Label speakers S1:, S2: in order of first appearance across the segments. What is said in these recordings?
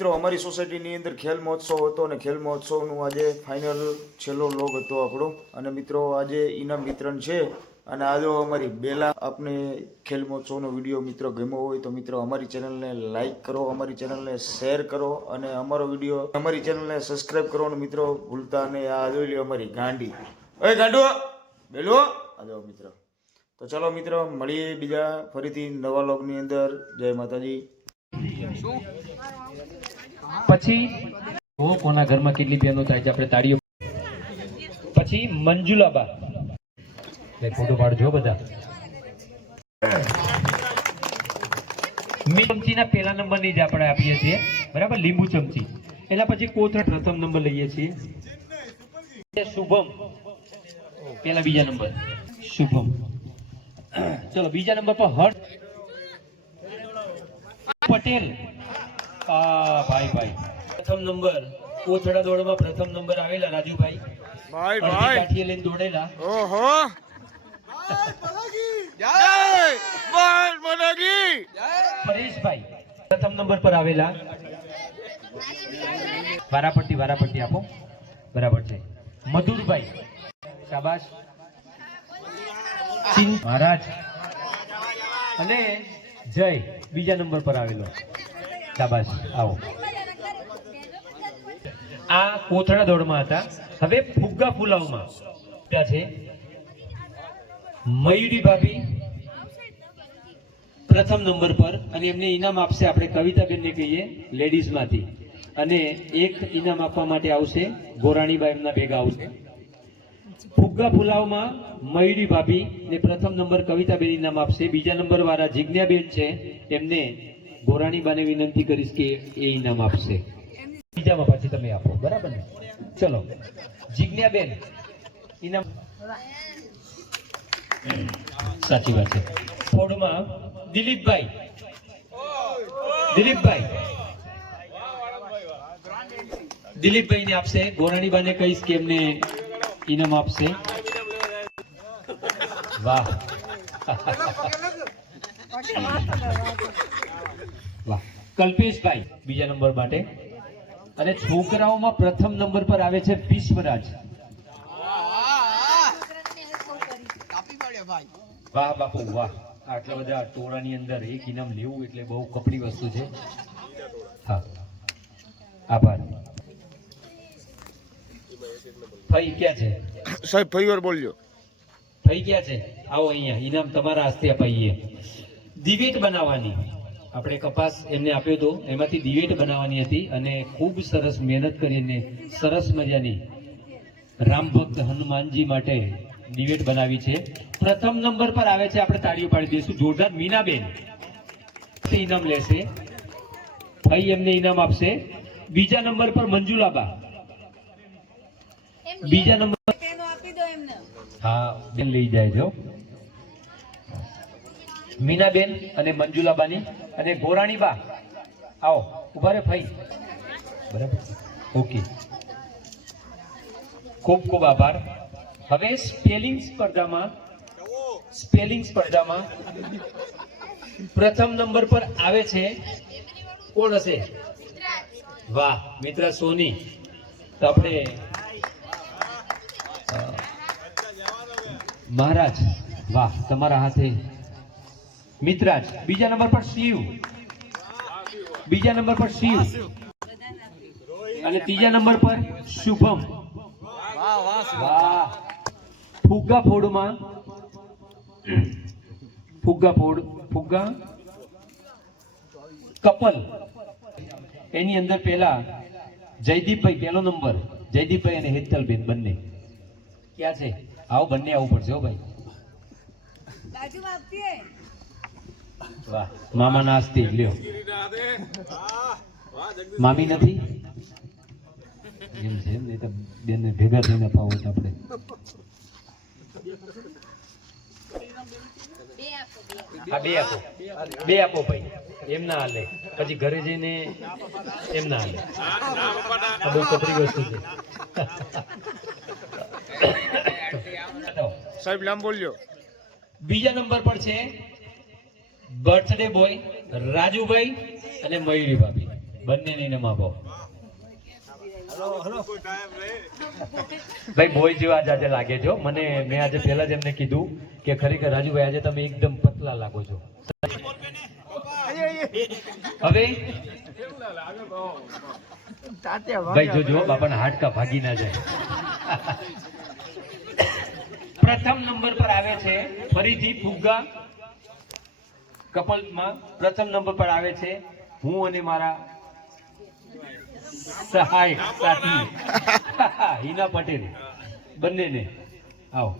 S1: મિત્રો, અમારી સોસાયટીની અંદર ખેલ મહોત્સવ હતો અને ખેલ મહોત્સવનું આજે ફાઇનલ છેલ્લો લોગ હતો આપણો. અને મિત્રો, આજે ઇનામ વિતરણ છે. અને આજે અમારી બેલા આપને ખેલ મહોત્સવનો વીડિયો મિત્રો ગમ્યો હોય તો મિત્રો અમારી ચેનલને લાઇક કરો, અમારી ચેનલને શેર કરો અને અમારો વીડિયો અમારી ચેનલને સબસ્ક્રાઈબ કરવાનું મિત્રો ભૂલતા નહીં. આ જોઈ અમારી ગાંડી. ઓય ગાંડો બેલો આ જાઓ મિત્રો. તો ચાલો મિત્રો, મળીએ બીજા ફરીથી નવા લોગની અંદર. જય માતાજી.
S2: પછી કોના ઘરમાં કેટલી બહેનો થાય છે? આપણે તાળીઓ પછી, મંજુલાબા. ફોટો પાડજો બધા. મી ચમચીના પહેલા નંબરની જ આપણે આપીએ છીએ. બરાબર? લીંબુ ચમચી. એના પછી કોથળ પ્રથમ નંબર લઈએ છીએ. શુભમ. પેલા બીજા નંબર. શુભમ. ચલો, બીજા નંબર પર હર્ષ પટેલ. આ ભાઈ ભાઈ. પ્રથમ નંબર કોથળા દોડમાં પ્રથમ નંબર આવેલા રાજુભાઈ.
S1: ભાઈ
S2: ભાઈ. કાઠીએ લઈને દોડેલા.
S1: ઓહો.
S2: પરેશભાઈ પ્રથમ નંબર પર આવેલા. વારાપટ્ટી વારાપટ્ટી આપો. બરાબર છે. મધુરભાઈ શાબાશ. મહારાજ. અને જય બીજા નંબર પર આવેલો. શાબાશ. આવો. આ કોથળા દોડમાં હતા. હવે ફુગ્ગા ફુલાવમાં ત્યાં છે. મયુરી ભાભી. પ્રથમ નંબર પર અને એમને ઇનામ આપશે આપણે કવિતાબેનને કહીએ, લેડીઝમાંથી. અને એક ઇનામ આપવા માટે આવશે, ગોરાણીબા એમના ભેગા આવશે. ફુગ્ગા ફુલાવમાં મયુરી ભાભી ને પ્રથમ નંબર કવિતાબેન ઇનામ આપશે. બીજા નંબર વાળા જિજ્ઞાબેન છે, એમને ગોરાણીબાને વિનંતી કરીશ કે એ ઇનામ આપશે. બીજામાં પછી તમે આપો બરાબર ને? ચલો જિજ્ઞાબેન ઇનામ. સાચી વાત છે. ફોડમાં દિલીપભાઈ. દિલીપભાઈ. દિલીપભાઈ ને આપશે ગોરાણીબાને કહીશ કે એમને ઇનામ આપશે. વાહ. વાહ કલ્પેશભાઈ બીજા નંબર માટે. અને છોકરાઓમાં પ્રથમ નંબર પર આવે છે વિશ્વરાજ વાહ બાપુ વાહ. આટલા બધા ટોળાની અંદર એક ઇનામ લેવું એટલે બહુ કપડી વસ્તુ છે. હા. આભાર. ભાઈ ક્યાં છે?
S1: સાહેબ ફરી વાર બોલજો.
S2: ભાઈ ક્યાં છે? આવો અહીંયા ઇનામ તમારા હસ્તે અપાઈએ. દિવેટ બનાવવાની. આપણે કપાસ એમને આપ્યો હતો. એમાંથી દિવેટ બનાવવાની હતી અને ખૂબ સરસ મહેનત કરીને સરસ મજાની રામ ભક્ત હનુમાનજી માટે દિવેટ બનાવી છે. પ્રથમ નંબર પર આવે છે આપણે તાળીઓ પાડી દઈશું. જોરદાર મીનાબેન. ઇનામ લેશે. ભાઈ એમને ઇનામ આપશે. બીજા નંબર પર મંજુલાબા. બીજા નંબર હા બેન લઈ જાય છો મીનાબેન અને મંજુલાબાની અને ગોરાણીબા. આવો, ઊભા રે ભાઈ. બરાબર? ઓકે. ખૂબ ખૂબ આભાર. હવે સ્પેલિંગ સ્પર્ધામાં સ્પેલિંગ સ્પર્ધામાં પ્રથમ નંબર પર આવે છે કોણ હશે? વાહ, મિત્ર સોની. તો આપણે મહારાજ, વાહ, તમારા હાથે મિત્રાજ, બીજા નંબર પર શિવ. બીજા નંબર પર શિવ. અને ત્રીજા નંબર પર શુભમ. ફુગ્ગા ફોડમાં. ફુગ્ગા ફોડ, ફુગ્ગા. કપલ. એની અંદર પહેલા જયદીપભાઈ, પહેલો નંબર. જયદીપભાઈ અને હેતલબેન બંને. ક્યાં છે? આવો બંને આવવું પડશે હો ભાઈ. મામા નાસ્તી લ્યો. મામી નથી? એમ છે એમ નહીં તો બેનને ભેગા થઈને પાવો તો આપણે. હા બે આપો. બે આપો ભાઈ. એમ ના હાલે. પછી ઘરે જઈને એમ ના હાલે. આ બહુ કપરી વસ્તુ છે.
S1: સાહેબ લાંબ બોલ્યો
S2: બીજા નંબર પર છે. બર્થડે બોય રાજુભાઈ અને મયુરી ભાભી. બંનેને ઇનામ આપો ભાઈ બોય જેવા આજે લાગે છો મને મેં આજે પહેલા જ એમને કીધું કે ખરેખર રાજુભાઈ આજે તમે એકદમ પતલા લાગો છો. હવે? ભાઈ જોજો બાપાના હાડકા ભાગી ના જાય. પ્રથમ નંબર પર આવે છે ફરીથી ફુગ્ગા. કપલમાં પ્રથમ નંબર પર આવે છે. હું અને મારા સહાય સાથી હિના પટેલ. બંનેને. આવો.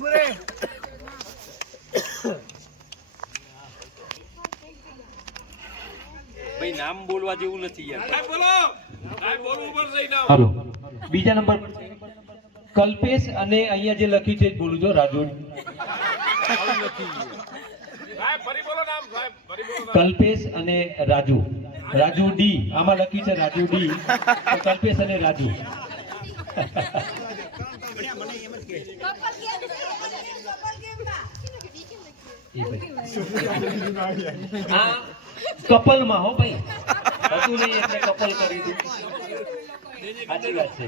S2: ભાઈ નામ બોલવા જેવું નથી યાર. હાલો. બીજા નંબર. કલ્પેશ અને અહીંયા જે લખ્યું છે બોલું છો રાજુ કલ્પેશ અને રાજુ. રાજુ ડી. આમાં લખ્યું છે રાજુ ડી. કલ્પેશ અને રાજુ. કપલમાં હો ભાઈ. હતું નહીં એટલે કપલ કરી દીધું. સાચી વાત છે.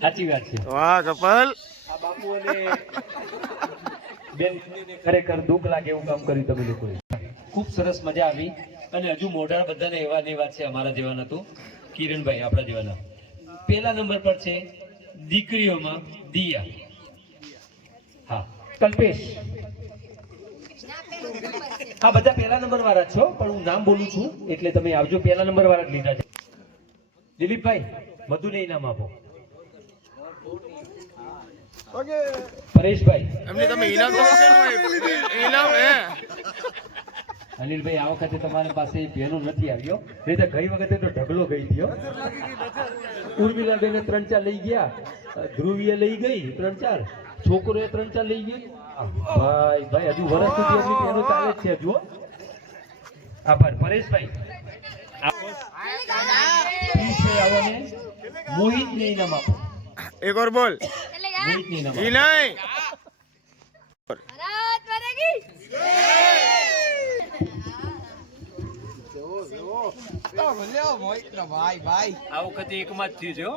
S2: સાચી વાત છે.
S1: વાહ કપલ.
S2: આ બાપુ અને બેન ખરેખર દુઃખ લાગે એવું કામ કર્યું તમે લોકોએ. ખૂબ સરસ મજા આવી. અને હજુ મોઢા બધાને એવા ને એવા છે અમારા જેવા તો. કિરણભાઈ આપણા જેવાના. પહેલા નંબર પર છે દીકરીઓમાં દિયા. હા કલ્પેશ. હા બધા પહેલા નંબર વાળા જ છો પણ હું નામ બોલું છું એટલે તમે આવજો. પહેલા નંબર વાળા જ લીધા છે. દિલીપભાઈ મધુને ઇનામ આપો. પરેશભાઈ.
S1: એમને તમે ઇનામ તો ઇનામ હે.
S2: અનિલભાઈ આ વખતે તમારી પાસે પેનો નથી આવ્યો. નહીં તો ગઈ વખતે તો ઢગલો ગઈ ગયો. ઉર્મિલાબેને ત્રણ ચાર લઈ ગયા. ધ્રુવીએ લઈ ગઈ ત્રણ ચાર. છોકરોએ ત્રણ ચાર લઈ ગયો ભાઈ ભાઈ હજુ વર્ષ સુધી હજી પેનો ચાલે જ છે હજુ આભાર પરેશભાઈ. મોહિત આવો ને ઇનામ આપો
S1: એક ઓર બોલ.
S2: મોહિતને ઇનામ
S1: ઈ
S2: આપો
S1: નહીં.
S2: આ વખતે એકમાં જ થયું છે હો.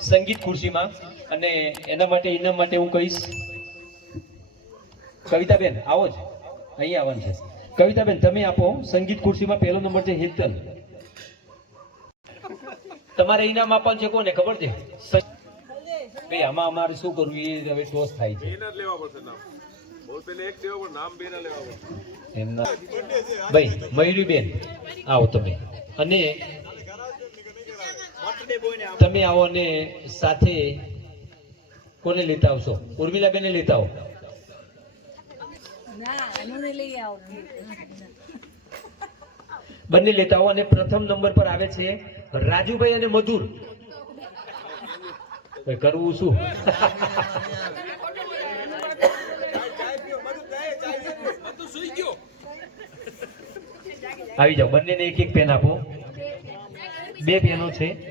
S2: સંગીત ખુરશીમાં અને એના માટે એના માટે હું કહીશ. કવિતાબેન આવો જ. અહીંયા આવવાનું છે. કવિતાબેન તમે આપો. સંગીત ખુરશીમાં પહેલો નંબર છે હિતલ તમારે ઇનામ આપવાનું છે કોને? ખબર છે? ભાઈ આમાં અમારે શું કરવું? એ હવે ટોસ થાય છે. એમના ભાઈ મયુરીબેન આવો તમે. અને તમે આવો અને સાથે કોને લેતા આવશો? ઉર્મિલાબેને લેતા આવો.
S3: ના અનુને લઈ આવો.
S2: બંને લેતા આવો અને પ્રથમ નંબર પર આવે છે રાજુભાઈ અને મધુર. કરવું શું? આવી જાઓ. બંનેને એક એક પેન આપો. બે પેનો છે.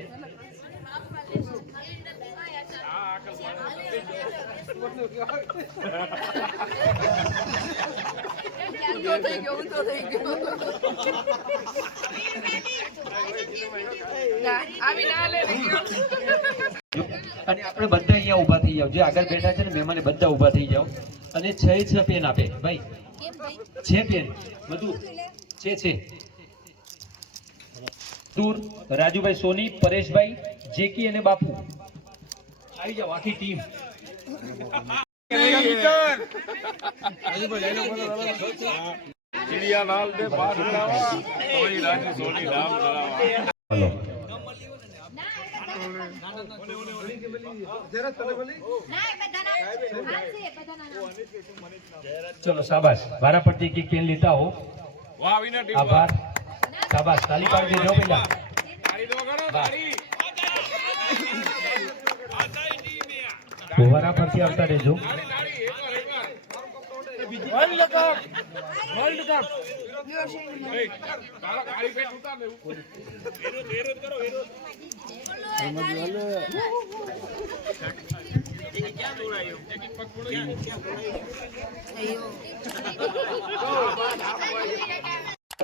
S2: અને આપણે બધા અહીંયા ઊભા થઈ જાવ જે આગળ બેઠા છે ને, મહેમાને બધા ઊભા થઈ જાવ અને છ છ પેન આપે, ભાઈ. છે પેન. બધું. છે છે. રાજુભાઈ સોની, પરેશભાઈ, જેકી અને બાપુ. આવી જાવ આખી ટીમ હલો ચલો શાબાશ. વારા પરથી એક પેન લેતા હો. આભાર. શાબાશ. તાલી પાડી દેજો પેલા. વાહ. વારા પરથી આવતા રહેજો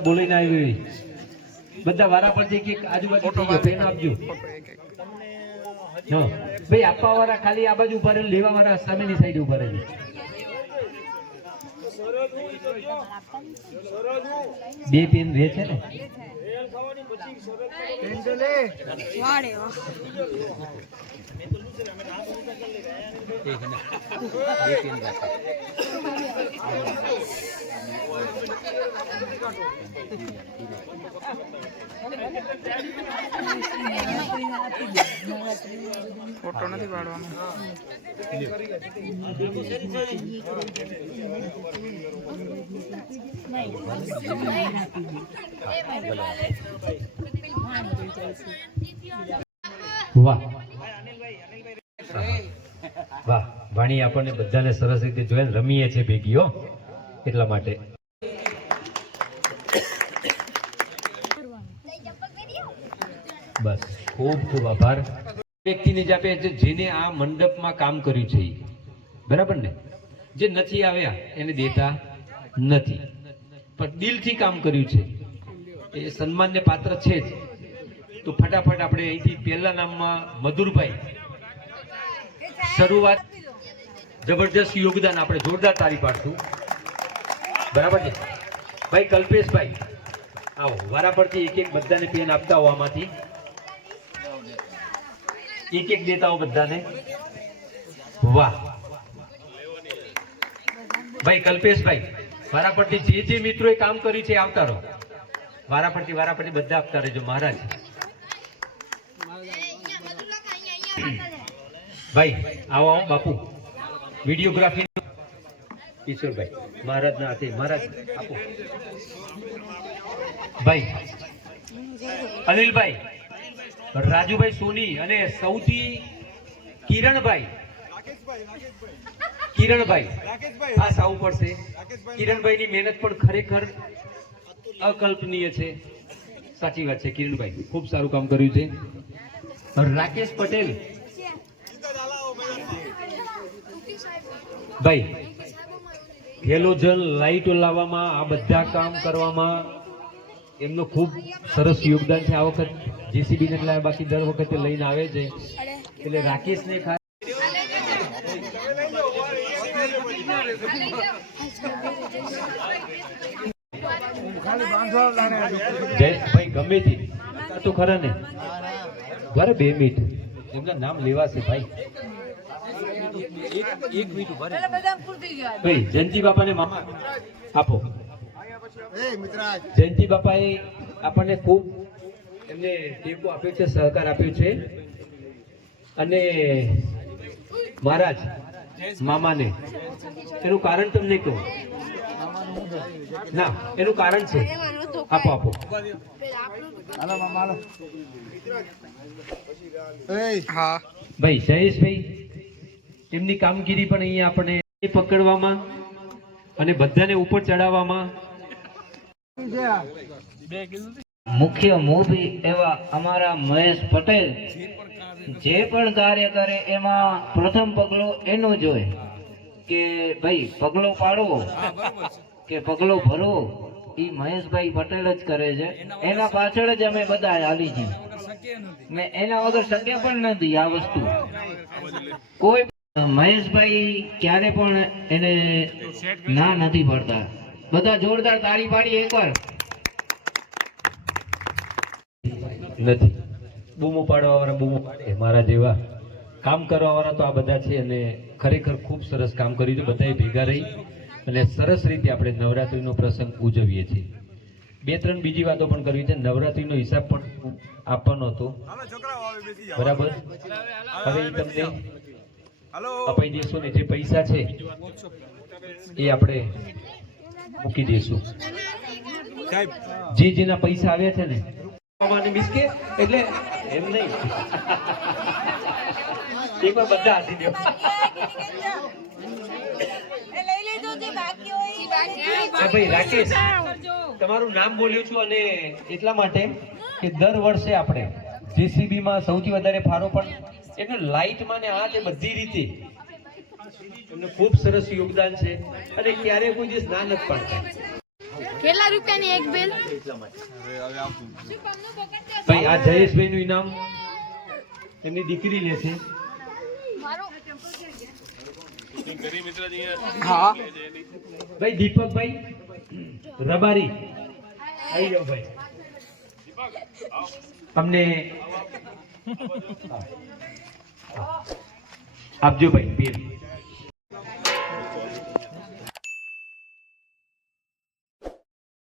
S2: બોલીને આવી બધા વારા પરથી એક આજુબાજુ આપજો ભાઈ આપવા વાળા ખાલી આ બાજુ ઊભા રહે લેવા વાળા સામેની સાઈડ ઊભા રહે બે પેન રહે છે ને.
S4: ફોટો નથી પાડવાનો
S2: વાહ. વાહ, વાણી આપણને બધાને સરસ રીતે જોઈને રમીએ છે ભેગી એટલા માટે. બસ, ખૂબ ખૂબ આભાર. વ્યક્તિને જ આપે છે, જેને આ મંડપમાં કામ કર્યું છે બરાબર ને? જે નથી આવ્યા, એને દેતા નથી. પણ દિલથી કામ કર્યું છે. એ સન્માનને પાત્ર છે જ. તો ફટાફટ આપણે અહીંથી પહેલા નામમાં મધુરભાઈ. શરૂઆત જબરજસ્ત યોગદાન આપણે જોરદાર તારી પાડશું. બરાબર છે? ભાઈ, કલ્પેશભાઈ, આવો વારા પરથી એક એક બધાને પેન આપતા હો આમાંથી. એક એક દેતા હો બધાને. વાહ. ભાઈ, કલ્પેશભાઈ વારા પરથી જે જે મિત્રોએ કામ કર્યું છે આવતા રહો. વારા પરથી વારા પરથી બધા આપતા રહેજો, મહારાજ. ભાઈ, આવો આવો, બાપુ. વિડીયોગ્રાફી ઈશ્વરભાઈ મહારાજના હાથે, મહારાજ, આપો. ભાઈ, અનિલભાઈ, રાજુભાઈ સોની અને સૌથી કિરણભાઈ. કિરણભાઈ. આ સાવું પડશે. કિરણભાઈની મહેનત પણ ખરેખર અકલ્પનીય છે. સાચી વાત છે, કિરણભાઈ. ખૂબ સારું કામ કર્યું છે. રાકેશ પટેલ ભાઈ હેલોજન લાઈટો લાવવામાં આ બધા કામ કરવામાં એમનો ખૂબ સરસ યોગદાન છે. આ વખત જેસીબી ને લાવ્યા બાકી દર વખતે લઈને આવે છે. એટલે રાકેશને ખાસ ભાઈ ગમે તે. તો ખરા ને. બરે બે મિનિટ. એમના નામ લેવાશે ભાઈ. જયંતિ બાપાને મામા આપો. જયંતિ બાપાએ આપણને ખૂબ એમને ટેકો આપ્યો છે સહકાર આપ્યો છે. અને મહારાજ મામાને. એનું કારણ તમને કહું. ના એનું કારણ છે. આપો આપો.
S4: હા.
S2: ભાઈ જયેશભાઈ એમની કામગીરી પણ અહીંયા આપણે પકડવામાં અને બધાને ઉપર ચડાવવામાં.
S5: મુખ્ય મોભી એવા અમારા મહેશ પટેલ, જે પણ કાર્ય કરે એમાં પ્રથમ પગલો એનો જ કે ભાઈ પગલો પાડવો કે પગલો ભરવો, એ મહેશભાઈ પટેલ જ કરે છે. એના પાછળ જ અમે બધા હાલી છીએ. મેં એના વગર શક્ય પણ નથી આ વસ્તુ. કોઈ મહેશભાઈ ક્યારે પણ એને ના નથી પડતા બધા જોરદાર તાળી પાડી એકવાર.
S2: નથી. બૂમો પાડવા વાળા બૂમો પાડે. મારા જેવા. કામ કરવા વાળા તો આ બધા છે અને ખરેખર ખૂબ સરસ કામ કર્યું છે. બધાએ ભેગા રહી અને સરસ રીતે આપણે નવરાત્રિનો પ્રસંગ ઉજવીએ છીએ. બે ત્રણ બીજી વાતો પણ કરવી છે. નવરાત્રીનો હિસાબ પણ આપવાનો હતો. બરાબર? હવે તમને અપાઈ દઈશું ને જે પૈસા છે એ આપણે મૂકી દઈશું. જે જેના પૈસા આવ્યા છે ને એટલે એમ નહીં. એકવાર બધા હાથી દો
S3: એ લઈ લેજો જે બાકી હોય
S2: હા ભાઈ રાકેશ તમારું નામ બોલ્યું છું અને એટલા માટે કે દર વર્ષે આપણે જેસીબીમાં સૌથી વધારે ફાળો પણ એટલે લાઇટમાં ને આ તે બધી રીતે. એમનું ખૂબ સરસ યોગદાન છે. અને ક્યારેય કોઈ દિવસ ના નથી પાડતા.
S3: કેટલા રૂપિયાની એક બેલ
S2: ભાઈ આ જયેશભાઈ નું ઇનામ. એમની દીકરી લે છે.
S4: હા.
S2: ભાઈ દીપકભાઈ રબારી. આવી જાઓ ભાઈ. અમને આપજો ભાઈ બેન